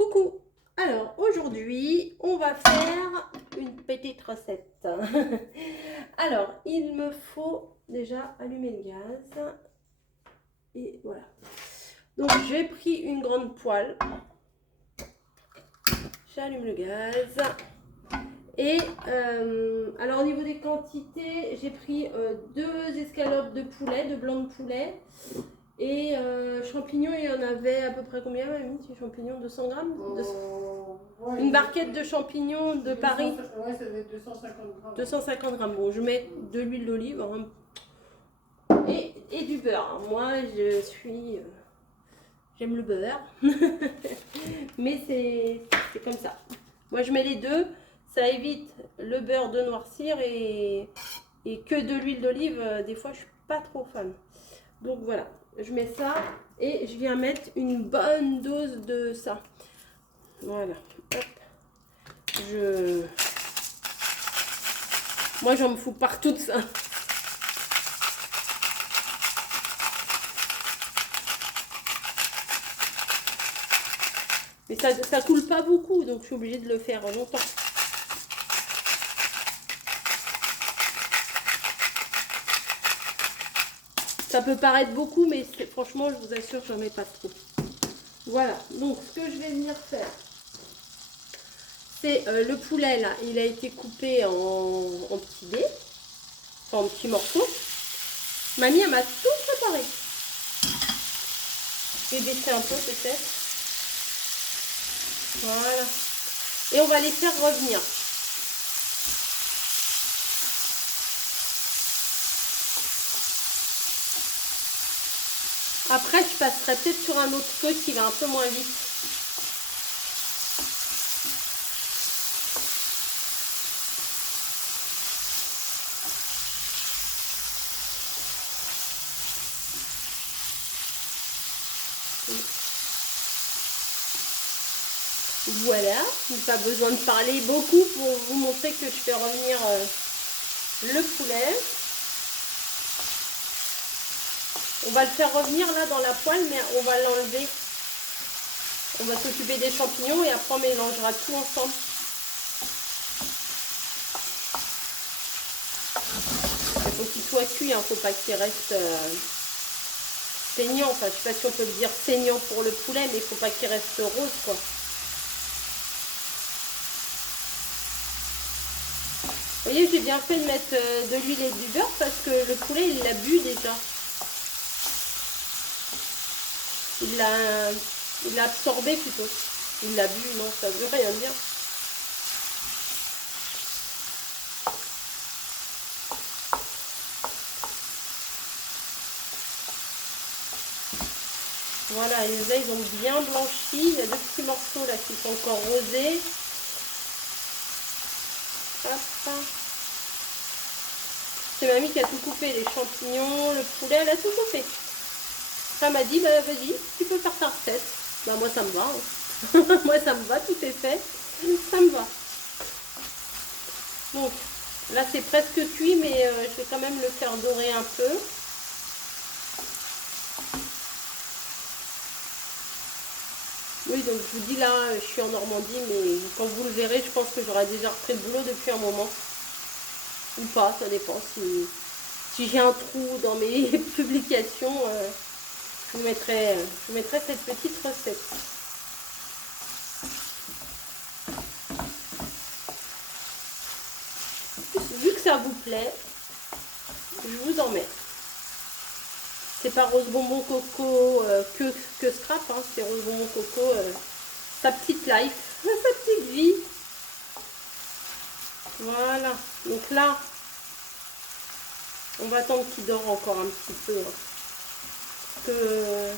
Coucou! Alors aujourd'hui, on va faire une petite recette. Alors, il me faut déjà allumer le gaz. Et voilà. Donc j'ai pris une grande poêle. J'allume le gaz. Et alors au niveau des quantités, j'ai pris 2 escalopes de poulet, de blanc de poulet. Et champignons, il y en avait à peu près combien, mamie? Champignons, 200 grammes? Ouais, Une barquette de champignons de Paris? Ouais, ça devait être 250 grammes. 250 grammes. Bon, je mets de l'huile d'olive et du beurre. Moi, j'aime le beurre. Mais c'est comme ça. Moi, je mets les deux. Ça évite le beurre de noircir et que de l'huile d'olive. Des fois, je suis pas trop fan. Donc voilà, je mets ça et je viens mettre une bonne dose de ça. Voilà. Hop. Moi, j'en me fous partout de ça. Mais ça coule pas beaucoup, donc je suis obligée de le faire longtemps. Ça peut paraître beaucoup, mais franchement, je vous assure, j'en mets pas trop. Voilà, donc ce que je vais venir faire, c'est le poulet là, il a été coupé en petits dés, enfin en petits morceaux. Mamie, elle m'a tout préparé. Je vais baisser un peu peut-être. Voilà. Et on va les faire revenir. Après, je passerai peut-être sur un autre feu qui va un peu moins vite. Voilà, il n'y a pas besoin de parler beaucoup pour vous montrer que je fais revenir le poulet. On va le faire revenir là dans la poêle, mais on va l'enlever. On va s'occuper des champignons et après on mélangera tout ensemble. Il faut qu'il soit cuit, il ne faut pas qu'il reste saignant. Enfin, je ne sais pas si on peut le dire saignant pour le poulet, mais il ne faut pas qu'il reste rose, quoi. Vous voyez, j'ai bien fait de mettre de l'huile et du beurre parce que le poulet, il l'a bu déjà. Il l'a absorbé plutôt. Il l'a bu, non, ça veut rien dire. Voilà, les là, ils ont bien blanchi. Il y a 2 petits morceaux là qui sont encore rosés. Hop. C'est mamie qui a tout coupé, les champignons, le poulet, elle a tout coupé. Elle m'a dit, bah vas-y, tu peux faire ta recette. Bah moi ça me va. Hein. Moi ça me va, tout est fait. Ça me va. Donc là c'est presque cuit, mais je vais quand même le faire dorer un peu. Oui, donc je vous dis là, je suis en Normandie, mais quand vous le verrez, je pense que j'aurai déjà repris le boulot depuis un moment. Ou pas, ça dépend. Si j'ai un trou dans mes publications, je vous mettrai cette petite recette. Vu que ça vous plaît, je vous en mets. C'est pas Rose Bonbon Coco que Scrap, hein, c'est Rose Bonbon Coco, sa petite life, sa petite vie. Voilà, donc là, on va attendre qu'il dort encore un petit peu. Hein. Parce que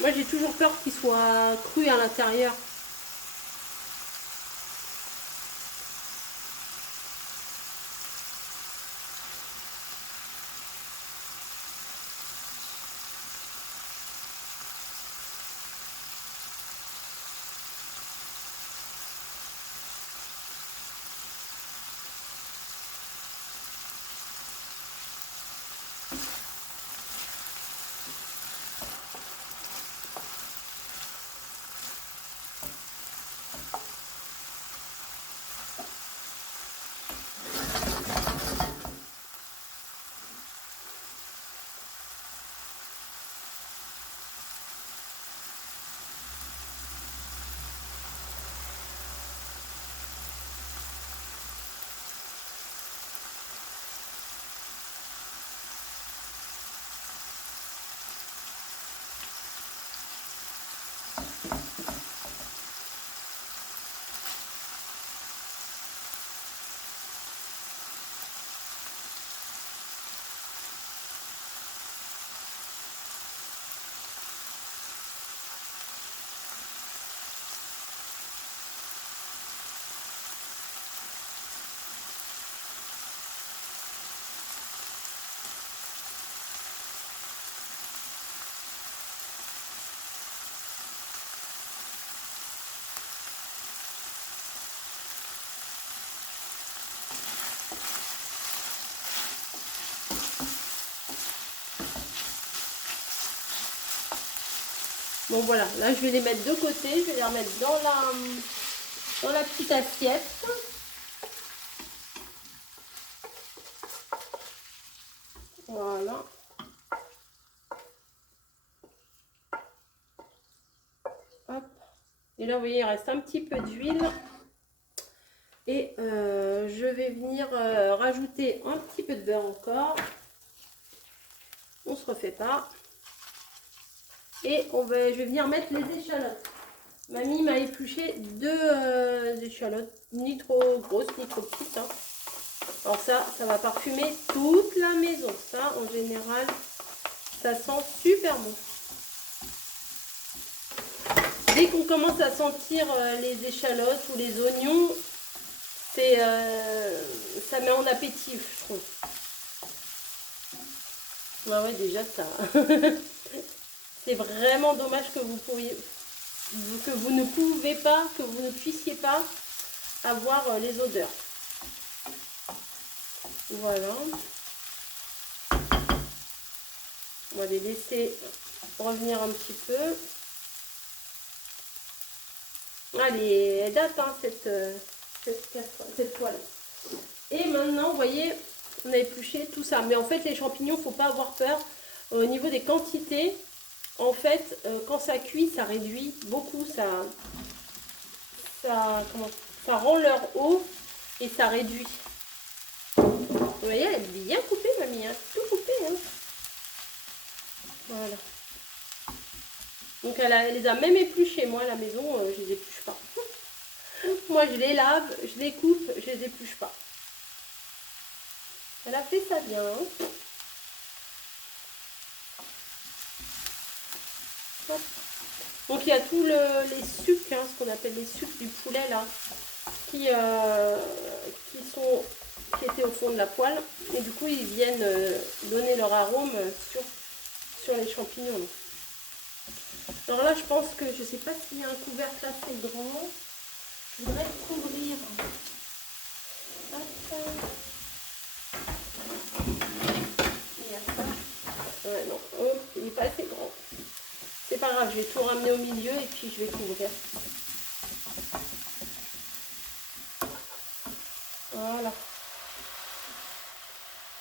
moi j'ai toujours peur qu'il soit cru à l'intérieur. Bon voilà, là je vais les mettre de côté, je vais les remettre dans la petite assiette. Voilà. Hop. Et là vous voyez il reste un petit peu d'huile. Et je vais venir rajouter un petit peu de beurre encore. On se refait pas. Et je vais venir mettre les échalotes. Mamie m'a épluché deux échalotes, ni trop grosses ni trop petites. Hein. Alors ça va parfumer toute la maison. Ça, en général, ça sent super bon. Dès qu'on commence à sentir les échalotes ou les oignons, ça met en appétit, je trouve. Ah ouais, déjà ça. C'est vraiment dommage que vous ne pouvez pas, que vous ne puissiez pas avoir les odeurs. Voilà. On va les laisser revenir un petit peu. Allez, elle date hein, cette poêle. Et maintenant, vous voyez, on a épluché tout ça. Mais en fait, les champignons, il ne faut pas avoir peur. Au niveau des quantités, en fait, quand ça cuit, ça réduit beaucoup. Ça rend leur eau et ça réduit. Vous voyez, elle est bien coupée, mamie. Hein, tout coupé. Hein. Voilà. Donc, elle les a même épluchés. Moi, à la maison, je les épluche pas. Moi, je les lave, je les coupe, je les épluche pas. Elle a fait ça bien. Hein. Donc il y a tous les sucs, hein, ce qu'on appelle les sucs du poulet là, qui étaient au fond de la poêle. Et du coup ils viennent donner leur arôme sur les champignons. Alors là je pense que, je sais pas s'il y a un couvercle assez grand. Je voudrais couvrir. Hop. Il y a ça. Ouais, non, hop, il n'est pas assez grand. C'est pas grave, je vais tout ramener au milieu et puis je vais couvrir. Voilà.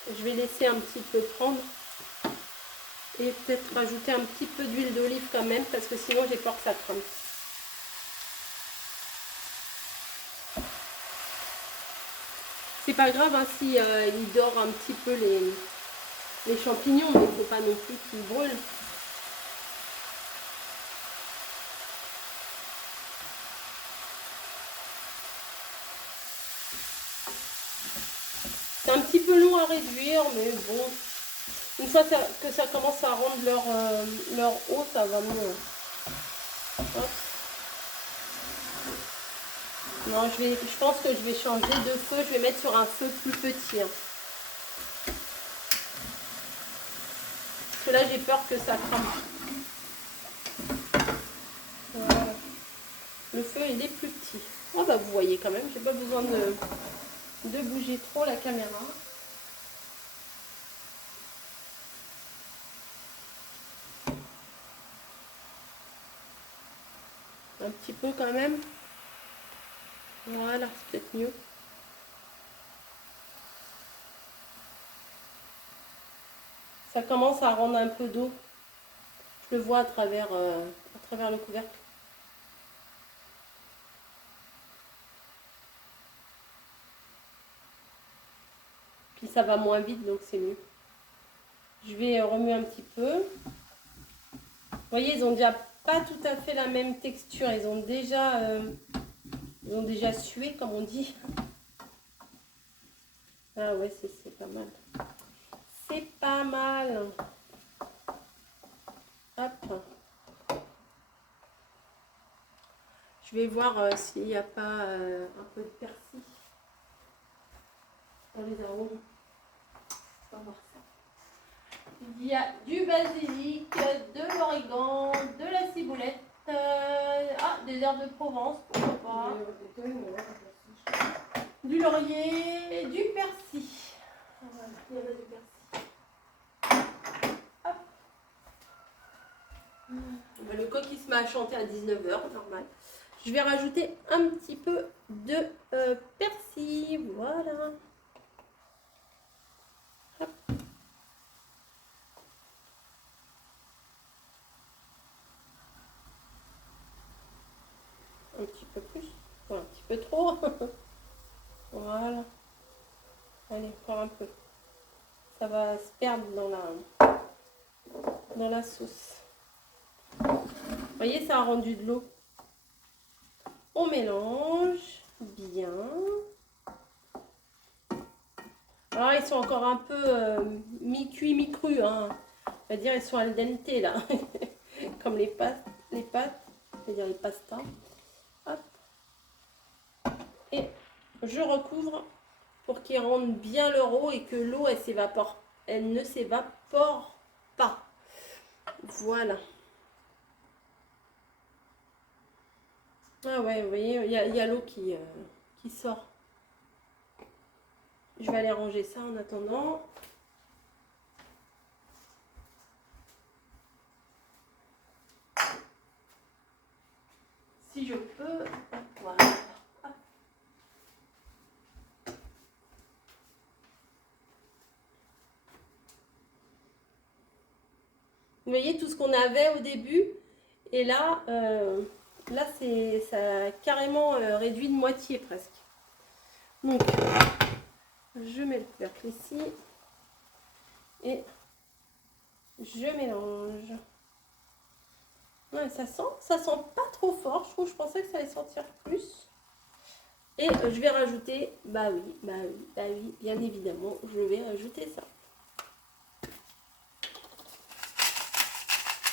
Je vais laisser un petit peu prendre. Et peut-être rajouter un petit peu d'huile d'olive quand même, parce que sinon j'ai peur que ça crame. C'est pas grave hein, si il dort un petit peu les champignons, mais il ne faut pas non plus qu'ils brûlent. C'est un petit peu long à réduire, mais bon, une fois que ça commence à rendre leur eau, ça va mieux. Hop. Non, je pense que je vais changer de feu, je vais mettre sur un feu plus petit. Hein. Parce que là, j'ai peur que ça crame. Voilà. Le feu, il est plus petit. Oh bah vous voyez quand même, j'ai pas besoin de bouger trop la caméra. Un petit peu quand même. Voilà, c'est peut-être mieux. Ça commence à rendre un peu d'eau. Je le vois à travers le couvercle. Puis ça va moins vite, donc c'est mieux. Je vais remuer un petit peu. Vous voyez, ils ont déjà pas tout à fait la même texture. Ils ont déjà sué, comme on dit. Ah ouais, c'est pas mal. C'est pas mal. Hop. Je vais voir s'il n'y a pas un peu de persil dans les arômes. On va voir ça. Il y a du basilic, de l'origan, de la ciboulette, des herbes de Provence, pourquoi pas. Du laurier, du persil. Voilà, il y en a du persil. Hop. Le coq il se met à chanter à 19h, normal. Je vais rajouter un petit peu de persil, voilà. Hop. Un petit peu plus, un petit peu trop. Voilà. Allez, encore un peu. Ça va se perdre dans la sauce. Vous voyez, ça a rendu de l'eau. On mélange bien. Alors, ils sont encore un peu mi-cuit, mi-cru. Hein. On va dire, ils sont al dente, là. Comme les pâtes. C'est-à-dire les pastas. Hop. Et je recouvre pour qu'ils rendent bien leur eau et que l'eau, elle ne s'évapore pas. Voilà. Ah ouais, vous voyez, il y a l'eau qui sort. Je vais aller ranger ça en attendant. Si je peux. Voilà. Vous voyez tout ce qu'on avait au début. Et là, ça a carrément réduit de moitié presque. Donc, je mets le couvercle ici. Et je mélange. Ouais, ça sent pas trop fort. Je pensais que ça allait sortir plus. Et je vais rajouter, bah oui, bien évidemment, je vais rajouter ça.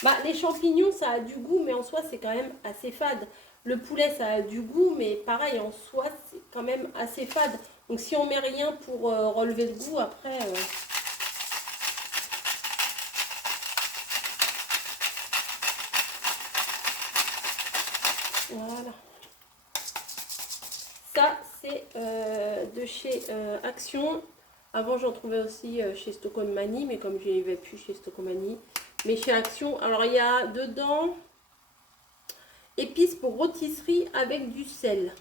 Bah, les champignons, ça a du goût, mais en soi, c'est quand même assez fade. Le poulet, ça a du goût, mais pareil, en soi, c'est quand même assez fade. Donc, si on met rien pour relever le goût, après... Voilà. Ça, c'est de chez Action. Avant, j'en trouvais aussi chez Stocomanie, mais comme je n'y vais plus chez Stocomanie. Mais chez Action, alors il y a dedans épices pour rôtisserie avec du sel.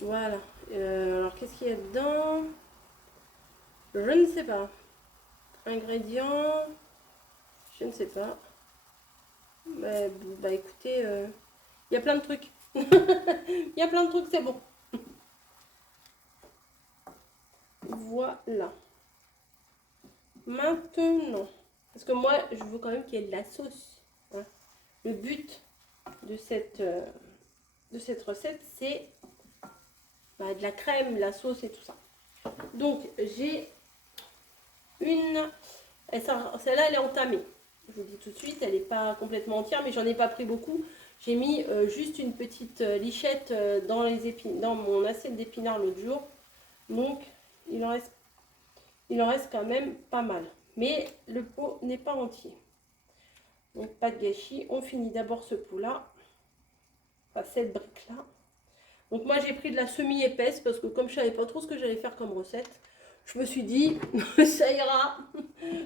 Voilà. Alors, qu'est-ce qu'il y a dedans? Je ne sais pas. Ingrédients, je ne sais pas. Bah écoutez, il y a plein de trucs. Il y a plein de trucs, c'est bon. Voilà. Maintenant, parce que moi, je veux quand même qu'il y ait de la sauce. Hein. Le but de cette recette, c'est de la crème, la sauce et tout ça. Donc, j'ai une... Celle-là, elle est entamée. Je vous dis tout de suite, elle n'est pas complètement entière, mais j'en ai pas pris beaucoup. J'ai mis juste une petite lichette dans mon assiette d'épinards l'autre jour. Donc, il en reste quand même pas mal. Mais le pot n'est pas entier. Donc, pas de gâchis. On finit d'abord ce pot-là. Enfin, cette brique-là. Donc, moi, j'ai pris de la semi-épaisse parce que comme je ne savais pas trop ce que j'allais faire comme recette, je me suis dit, ça ira.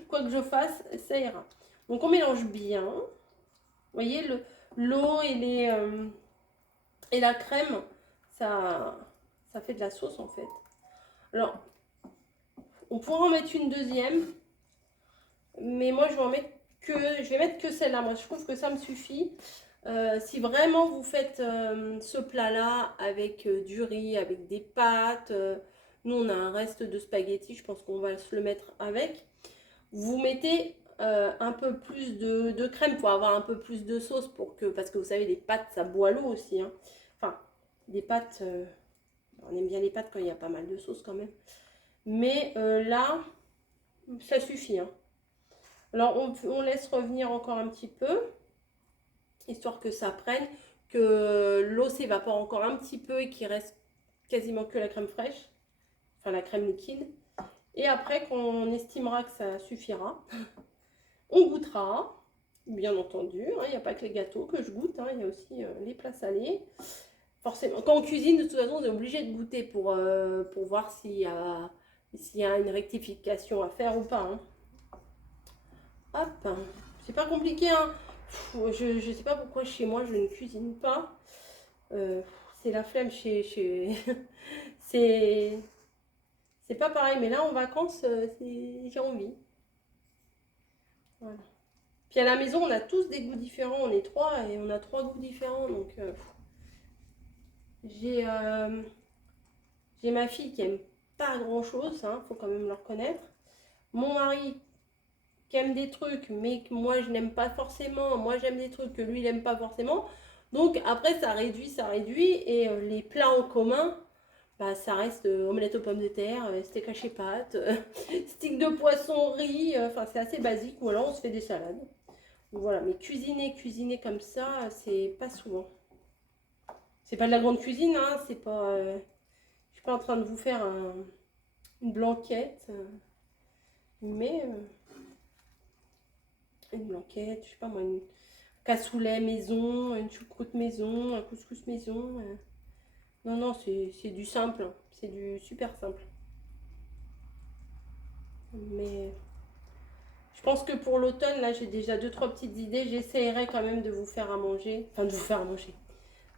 Quoi que je fasse, ça ira. Donc, on mélange bien. Vous voyez, l'eau et la crème, ça fait de la sauce en fait. Alors, on pourra en mettre une deuxième, mais moi je vais mettre que celle-là. Moi je trouve que ça me suffit. Si vraiment vous faites ce plat-là avec du riz, avec des pâtes, nous on a un reste de spaghettis, je pense qu'on va se le mettre avec. Vous mettez un peu plus de crème pour avoir un peu plus de sauce parce que vous savez les pâtes ça boit l'eau aussi hein. Enfin des pâtes on aime bien les pâtes quand il y a pas mal de sauce quand même, mais là ça suffit hein. Alors on laisse revenir encore un petit peu histoire que ça prenne, que l'eau s'évapore encore un petit peu et qu'il reste quasiment que la crème fraîche, enfin la crème liquide. Et après qu'on estimera que ça suffira, on goûtera, bien entendu. Il n'y a pas que les gâteaux que je goûte, il y a aussi les plats salés. Forcément, quand on cuisine, de toute façon, on est obligé de goûter pour voir s'il y a une rectification à faire ou pas. Hop, c'est pas compliqué. Je sais pas pourquoi chez moi je ne cuisine pas. C'est la flemme chez... c'est pas pareil, mais là en vacances, j'ai envie. Voilà. Puis à la maison, on a tous des goûts différents. On est 3 et on a 3 goûts différents. Donc j'ai ma fille qui aime pas grand chose, faut quand même le reconnaître. Mon mari qui aime des trucs, mais que moi je n'aime pas forcément. Moi j'aime des trucs que lui il n'aime pas forcément. Donc après ça réduit. Et les plats en commun, bah, ça reste omelette aux pommes de terre, steak haché pâtes, stick de poisson, riz, enfin c'est assez basique. Ou alors on se fait des salades. Voilà, mais cuisiner comme ça, c'est pas souvent. C'est pas de la grande cuisine, c'est pas... je suis pas en train de vous faire une blanquette, mais... une blanquette, je sais pas moi, une cassoulet maison, une choucroute maison, un couscous maison. Non, non, c'est du simple, c'est du super simple. Mais je pense que pour l'automne, là, j'ai déjà 2-3 petites idées. J'essayerai quand même de vous faire à manger, enfin de vous faire à manger,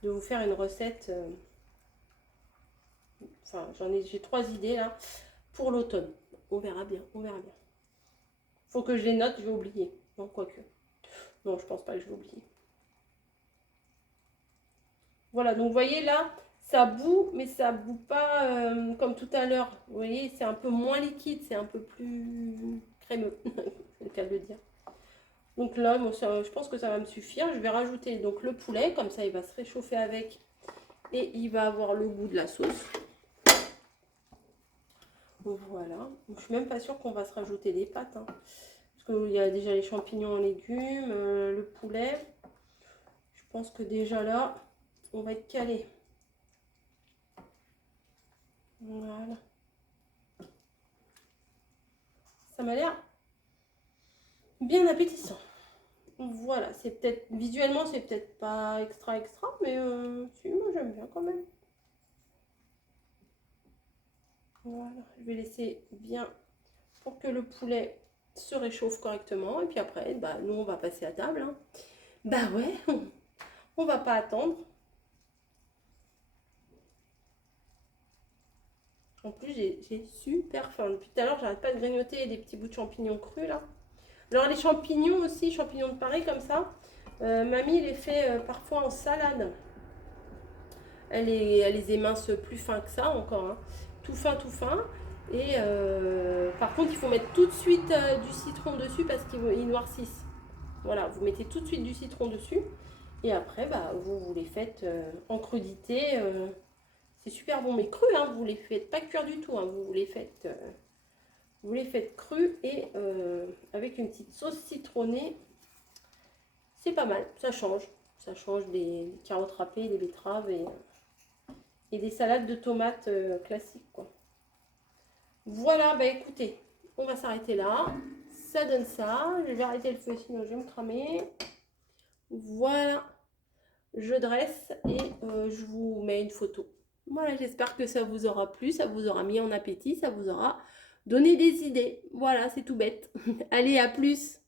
de vous faire une recette. Enfin, j'ai 3 idées là pour l'automne. On verra bien, on verra bien. Faut que je les note, je vais oublier. Non, quoique. Non, je pense pas que je vais oublier. Voilà, donc vous voyez là, ça bout, mais ça bout pas comme tout à l'heure. Vous voyez, c'est un peu moins liquide, c'est un peu plus crémeux, c'est le cas de le dire. Donc là, moi, je pense que ça va me suffire. Je vais rajouter donc le poulet, comme ça il va se réchauffer avec et il va avoir le goût de la sauce. Voilà, je suis même pas sûre qu'on va se rajouter des pâtes, parce qu'il y a déjà les champignons en légumes, le poulet. Je pense que déjà là, on va être calé. Voilà. Ça m'a l'air bien appétissant. Voilà, c'est peut-être, visuellement, c'est peut-être pas extra, mais si, moi j'aime bien quand même. Voilà, je vais laisser bien pour que le poulet se réchauffe correctement. Et puis après, bah, nous, on va passer à table. Bah ouais, on va pas attendre. En plus, j'ai super faim. Depuis tout à l'heure, j'arrête pas de grignoter des petits bouts de champignons crus là. Alors les champignons aussi, champignons de Paris comme ça, mamie les fait parfois en salade. Elle les émince plus fin que ça encore, tout fin, tout fin. Et par contre, il faut mettre tout de suite du citron dessus parce qu'ils noircissent. Voilà, vous mettez tout de suite du citron dessus. Et après, bah, vous les faites en crudité. C'est super bon, mais cru, vous les faites pas cuire du tout. Vous les faites crus et avec une petite sauce citronnée. C'est pas mal, ça change. Ça change des carottes râpées, des betteraves et des salades de tomates classiques, quoi. Voilà, bah écoutez, on va s'arrêter là. Ça donne ça. Je vais arrêter le feu, sinon je vais me cramer. Voilà, je dresse et je vous mets une photo. Voilà, j'espère que ça vous aura plu, ça vous aura mis en appétit, ça vous aura donné des idées. Voilà, c'est tout bête. Allez, à plus!